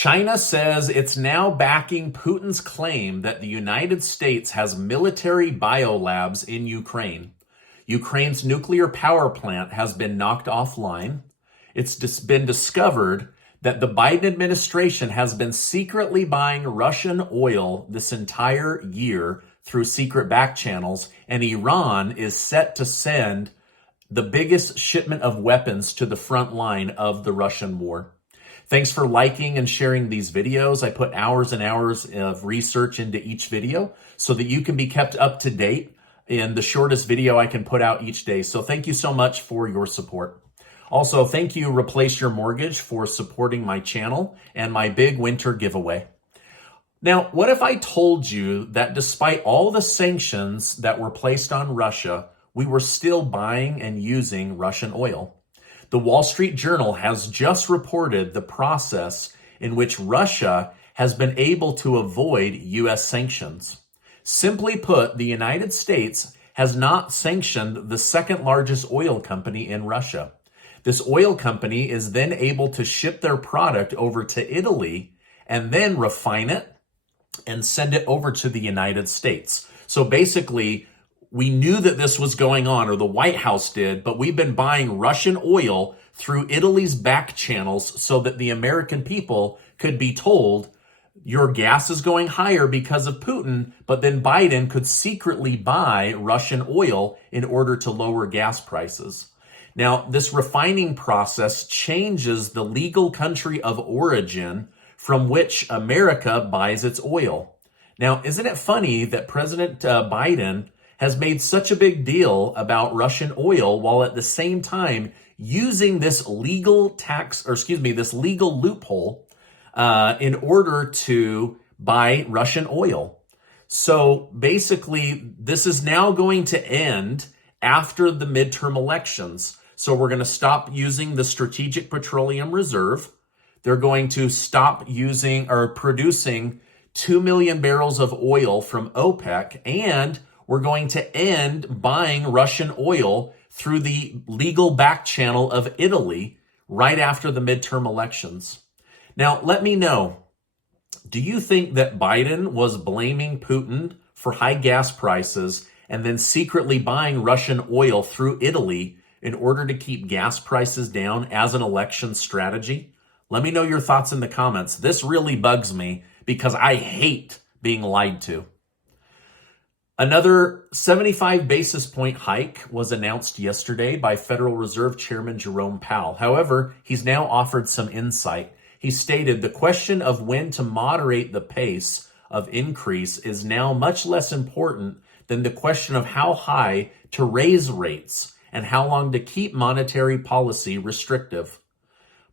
China says it's now backing Putin's claim that the United States has military biolabs in Ukraine. Ukraine's nuclear power plant has been knocked offline. It's been discovered that the Biden administration has been secretly buying Russian oil this entire year through secret back channels, and Iran is set to send the biggest shipment of weapons to the front line of the Russian war. Thanks for liking and sharing these videos. I put hours and hours of research into each video so that you can be kept up to date in the shortest video I can put out each day. So thank you so much for your support. Also, thank you, Replace Your Mortgage, for supporting my channel and my big winter giveaway. Now, what if I told you that despite all the sanctions that were placed on Russia, we were still buying and using Russian oil? The Wall Street Journal has just reported the process in which Russia has been able to avoid U.S. sanctions. Simply put, the United States has not sanctioned the second largest oil company in Russia. This oil company is then able to ship their product over to Italy and then refine it and send it over to the United States. So basically, we knew that this was going on, or the White House did, but we've been buying Russian oil through Italy's back channels so that the American people could be told your gas is going higher because of Putin, but then Biden could secretly buy Russian oil in order to lower gas prices. Now, this refining process changes the legal country of origin from which America buys its oil. Now, isn't it funny that President Biden has made such a big deal about Russian oil while at the same time using this legal this legal loophole in order to buy Russian oil? So basically, this is now going to end after the midterm elections. So we're going to stop using the Strategic Petroleum Reserve. They're going to stop using or producing 2 million barrels of oil from OPEC, and we're going to end buying Russian oil through the legal back channel of Italy right after the midterm elections. Now, let me know, do you think that Biden was blaming Putin for high gas prices and then secretly buying Russian oil through Italy in order to keep gas prices down as an election strategy? Let me know your thoughts in the comments. This really bugs me because I hate being lied to. Another 75 basis point hike was announced yesterday by Federal Reserve Chairman Jerome Powell. However, he's now offered some insight. He stated the question of when to moderate the pace of increase is now much less important than the question of how high to raise rates and how long to keep monetary policy restrictive.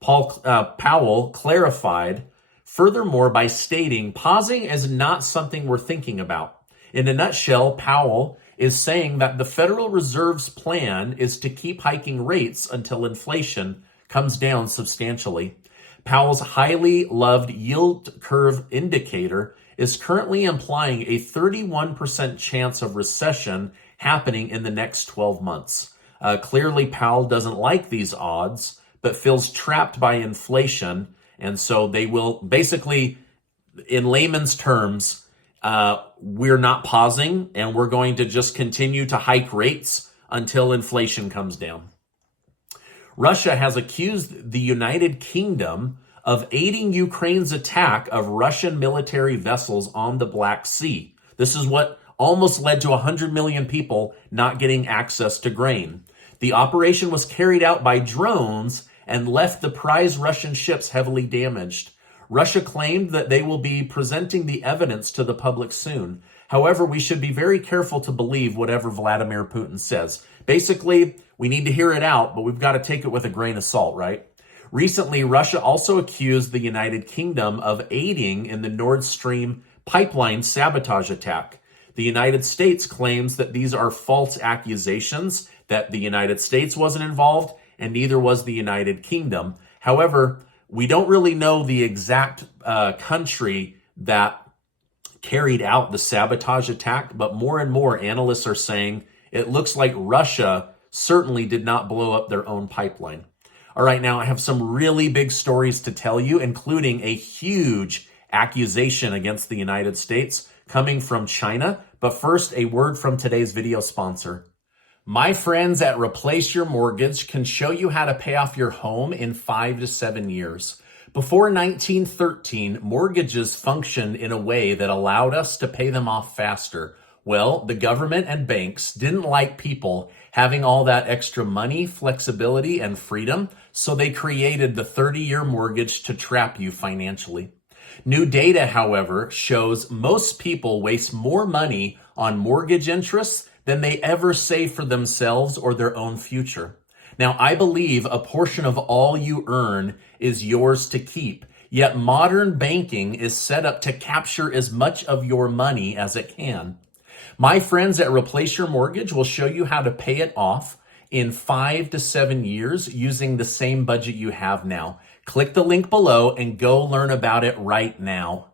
Powell clarified furthermore by stating, pausing is not something we're thinking about. In a nutshell, Powell is saying that the Federal Reserve's plan is to keep hiking rates until inflation comes down substantially. Powell's highly loved yield curve indicator is currently implying a 31% chance of recession happening in the next 12 months. Clearly, Powell doesn't like these odds, but feels trapped by inflation. And so they will basically, in layman's terms, we're not pausing and we're going to just continue to hike rates until inflation comes down. Russia has accused the United Kingdom of aiding Ukraine's attack of Russian military vessels on the Black Sea. This is what almost led to 100 million people not getting access to grain. The operation was carried out by drones and left the prize Russian ships heavily damaged. Russia claimed that they will be presenting the evidence to the public soon. However, we should be very careful to believe whatever Vladimir Putin says. Basically, we need to hear it out, but we've got to take it with a grain of salt, right? Recently, Russia also accused the United Kingdom of aiding in the Nord Stream pipeline sabotage attack. The United States claims that these are false accusations, that the United States wasn't involved, and neither was the United Kingdom. However, we don't really know the exact country that carried out the sabotage attack, but more and more analysts are saying it looks like Russia certainly did not blow up their own pipeline. All right, now I have some really big stories to tell you, including a huge accusation against the United States coming from China. But first, a word from today's video sponsor. My friends at Replace Your Mortgage can show you how to pay off your home in 5 to 7 years. Before 1913, mortgages functioned in a way that allowed us to pay them off faster. Well, the government and banks didn't like people having all that extra money, flexibility, and freedom, so they created the 30-year mortgage to trap you financially. New data, however, shows most people waste more money on mortgage interests than they ever save for themselves or their own future. Now, I believe a portion of all you earn is yours to keep, yet modern banking is set up to capture as much of your money as it can. My friends at Replace Your Mortgage will show you how to pay it off in 5 to 7 years using the same budget you have now. Click the link below and go learn about it right now.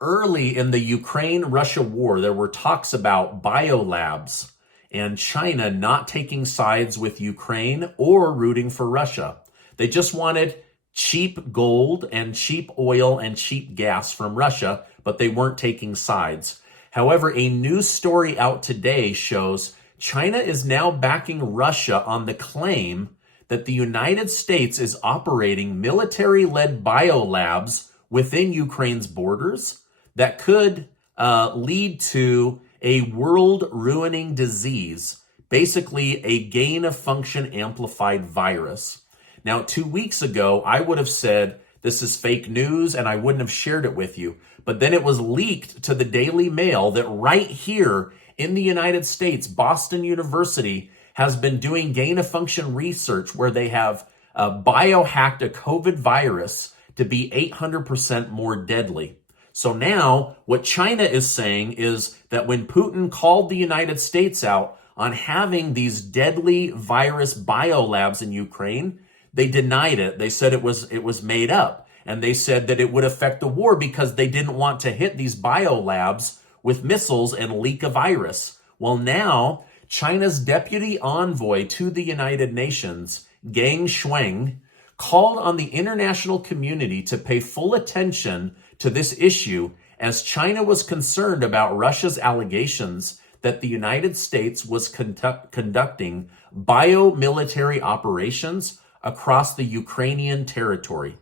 Early in the Ukraine-Russia war, there were talks about biolabs and China not taking sides with Ukraine or rooting for Russia. They just wanted cheap gold and cheap oil and cheap gas from Russia, but they weren't taking sides. However, a news story out today shows China is now backing Russia on the claim that the United States is operating military-led biolabs within Ukraine's borders that could lead to a world-ruining disease, basically a gain-of-function amplified virus. Now, 2 weeks ago, I would have said this is fake news and I wouldn't have shared it with you. But then it was leaked to the Daily Mail that right here in the United States, Boston University has been doing gain-of-function research where they have biohacked a COVID virus to be 800% more deadly. So now what China is saying is that when Putin called the United States out on having these deadly virus biolabs in Ukraine, they denied it. They said it was made up. And they said that it would affect the war because they didn't want to hit these biolabs with missiles and leak a virus. Well, now China's deputy envoy to the United Nations, Gang Shuang, called on the international community to pay full attention to this issue as China was concerned about Russia's allegations that the United States was conducting biomilitary operations across the Ukrainian territory.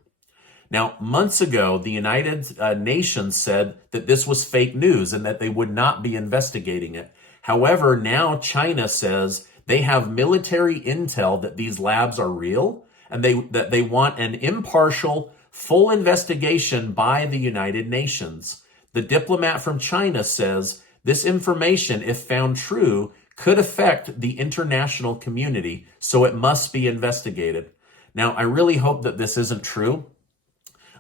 Now, months ago, the United Nations said that this was fake news and that they would not be investigating it. However, now China says they have military intel that these labs are real and that they want an impartial, full investigation by the United Nations. The diplomat from China says this information, if found true, could affect the international community, so it must be investigated. Now, I really hope that this isn't true.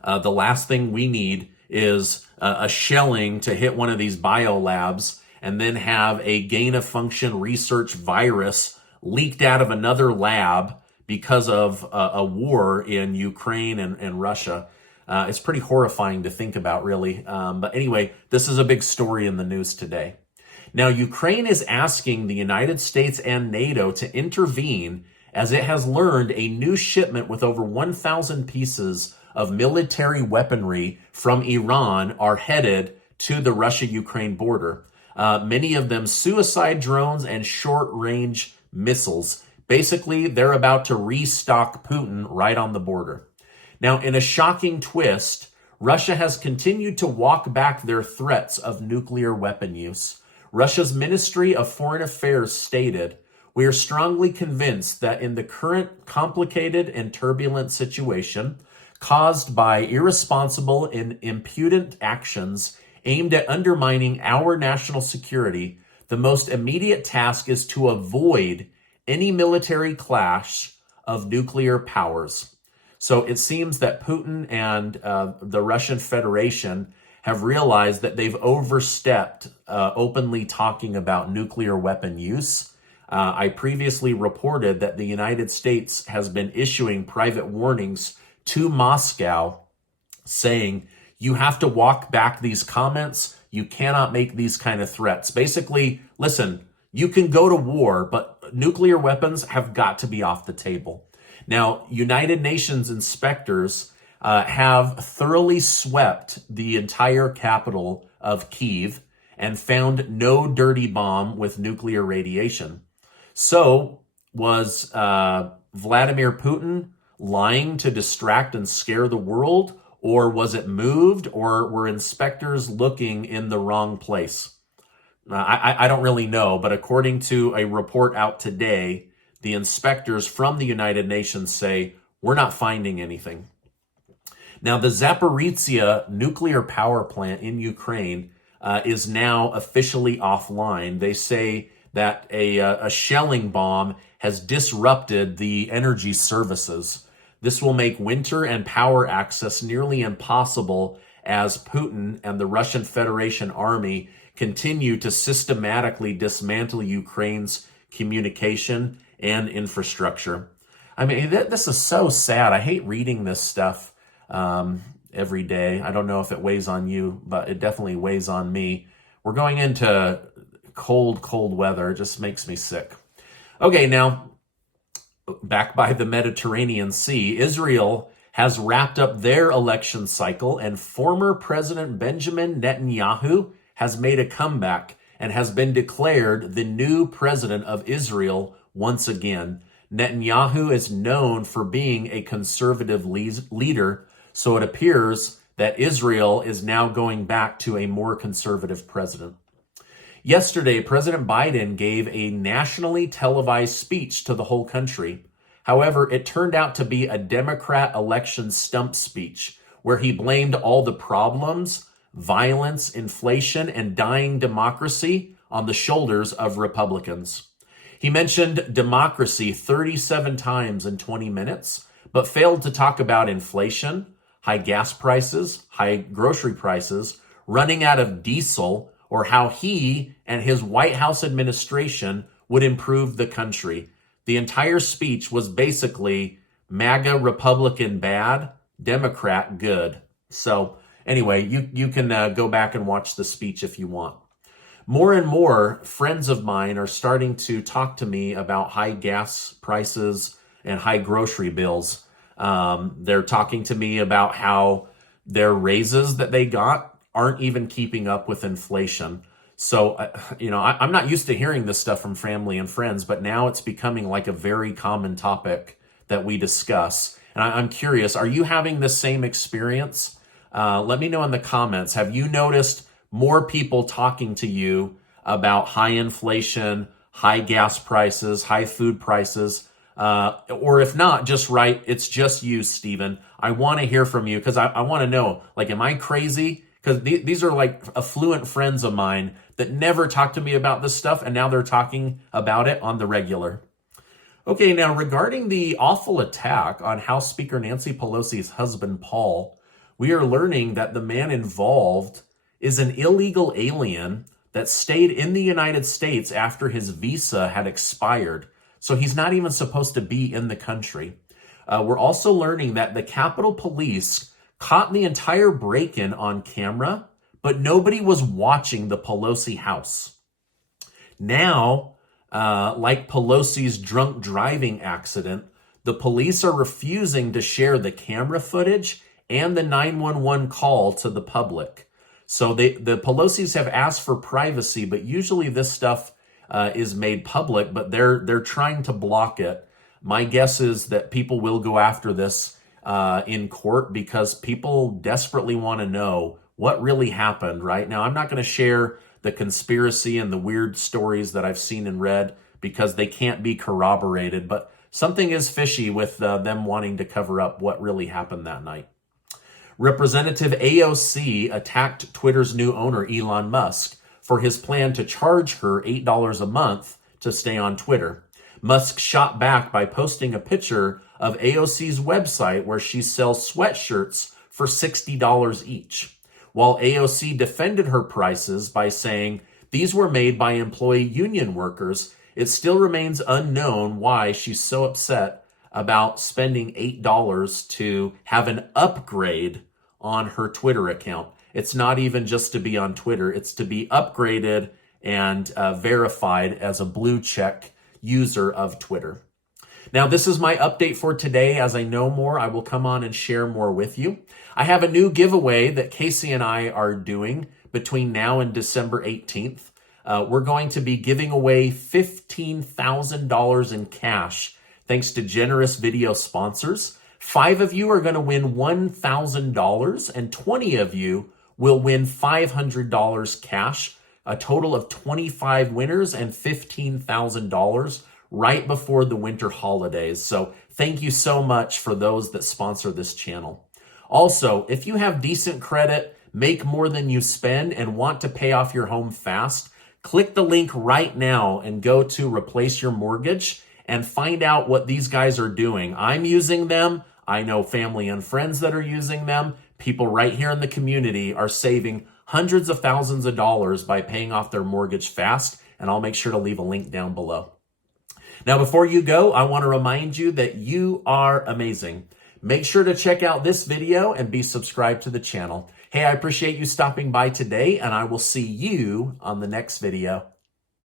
The last thing we need is a shelling to hit one of these biolabs and then have a gain-of-function research virus leaked out of another lab because of a war in Ukraine and Russia. It's pretty horrifying to think about, really. But anyway, this is a big story in the news today. Now, Ukraine is asking the United States and NATO to intervene as it has learned a new shipment with over 1,000 pieces of military weaponry from Iran are headed to the Russia-Ukraine border. Many of them suicide drones and short-range missiles. Basically, they're about to restock Putin right on the border. Now, in a shocking twist, Russia has continued to walk back their threats of nuclear weapon use. Russia's Ministry of Foreign Affairs stated, "We are strongly convinced that in the current complicated and turbulent situation caused by irresponsible and impudent actions aimed at undermining our national security, the most immediate task is to avoid any military clash of nuclear powers." So it seems that Putin and the Russian Federation have realized that they've overstepped openly talking about nuclear weapon use. I previously reported that the United States has been issuing private warnings to Moscow saying, you have to walk back these comments. You cannot make these kind of threats. Basically, listen, you can go to war, but nuclear weapons have got to be off the table. Now, United Nations inspectors have thoroughly swept the entire capital of Kyiv and found no dirty bomb with nuclear radiation. So, was Vladimir Putin lying to distract and scare the world? Or was it moved? Or were inspectors looking in the wrong place? I don't really know, but according to a report out today, the inspectors from the United Nations say, we're not finding anything. Now, the Zaporizhia nuclear power plant in Ukraine is now officially offline. They say that a shelling bomb has disrupted the energy services. This will make winter and power access nearly impossible as Putin and the Russian Federation army continue to systematically dismantle Ukraine's communication and infrastructure. I mean, this is so sad. I hate reading this stuff every day. I don't know if it weighs on you, but it definitely weighs on me. We're going into cold weather. It just makes me sick. Okay, now, back by the Mediterranean Sea, Israel has wrapped up their election cycle, and former President Benjamin Netanyahu has made a comeback and has been declared the new president of Israel once again. Netanyahu is known for being a conservative leader, so it appears that Israel is now going back to a more conservative president. Yesterday, President Biden gave a nationally televised speech to the whole country. However, it turned out to be a Democrat election stump speech where he blamed all the problems, violence, inflation, and dying democracy on the shoulders of Republicans. He mentioned democracy 37 times in 20 minutes, but failed to talk about inflation, high gas prices, high grocery prices, running out of diesel, or how he and his White House administration would improve the country. The entire speech was basically MAGA Republican bad, Democrat good. So anyway, you can go back and watch the speech if you want. More and more friends of mine are starting to talk to me about high gas prices and high grocery bills. They're talking to me about how their raises that they got aren't even keeping up with inflation. So, I'm not used to hearing this stuff from family and friends, but now it's becoming like a very common topic that we discuss. And I'm curious, are you having the same experience? Let me know in the comments. Have you noticed more people talking to you about high inflation, high gas prices, high food prices? Or if not, just write, it's just you, Stephen. I want to hear from you because I want to know, like, am I crazy? Because these are like affluent friends of mine that never talk to me about this stuff, and now they're talking about it on the regular. Okay, now regarding the awful attack on House Speaker Nancy Pelosi's husband, Paul, we are learning that the man involved is an illegal alien that stayed in the United States after his visa had expired. So he's not even supposed to be in the country. We're also learning that the Capitol Police caught the entire break-in on camera, but nobody was watching the Pelosi house. Now, like Pelosi's drunk driving accident, the police are refusing to share the camera footage and the 911 call to the public. So the Pelosi's have asked for privacy, but usually this stuff is made public, but they're trying to block it. My guess is that people will go after this in court because people desperately want to know what really happened, right? Now, I'm not going to share the conspiracy and the weird stories that I've seen and read because they can't be corroborated, but something is fishy with them wanting to cover up what really happened that night. Representative AOC attacked Twitter's new owner, Elon Musk, for his plan to charge her $8 a month to stay on Twitter. Musk shot back by posting a picture of AOC's website where she sells sweatshirts for $60 each, while AOC defended her prices by saying these were made by employee union workers. It still remains unknown why she's so upset about spending $8 to have an upgrade on her Twitter account. It's not even just to be on Twitter. It's to be upgraded and verified as a blue check user of Twitter. Now, this is my update for today. As I know more, I will come on and share more with you. I have a new giveaway that Casey and I are doing between now and December 18th. We're going to be giving away $15,000 in cash, thanks to generous video sponsors. 5 of you are going to win $1,000, and 20 of you will win $500 cash, a total of 25 winners and $15,000 right before the winter holidays. So thank you so much for those that sponsor this channel. Also, if you have decent credit, make more than you spend, and want to pay off your home fast, click the link right now and go to Replace Your Mortgage and find out what these guys are doing. I'm using them. I know family and friends that are using them. People right here in the community are saving hundreds of thousands of dollars by paying off their mortgage fast, and I'll make sure to leave a link down below. Now, before you go, I want to remind you that you are amazing. Make sure to check out this video and be subscribed to the channel. Hey, I appreciate you stopping by today, and I will see you on the next video.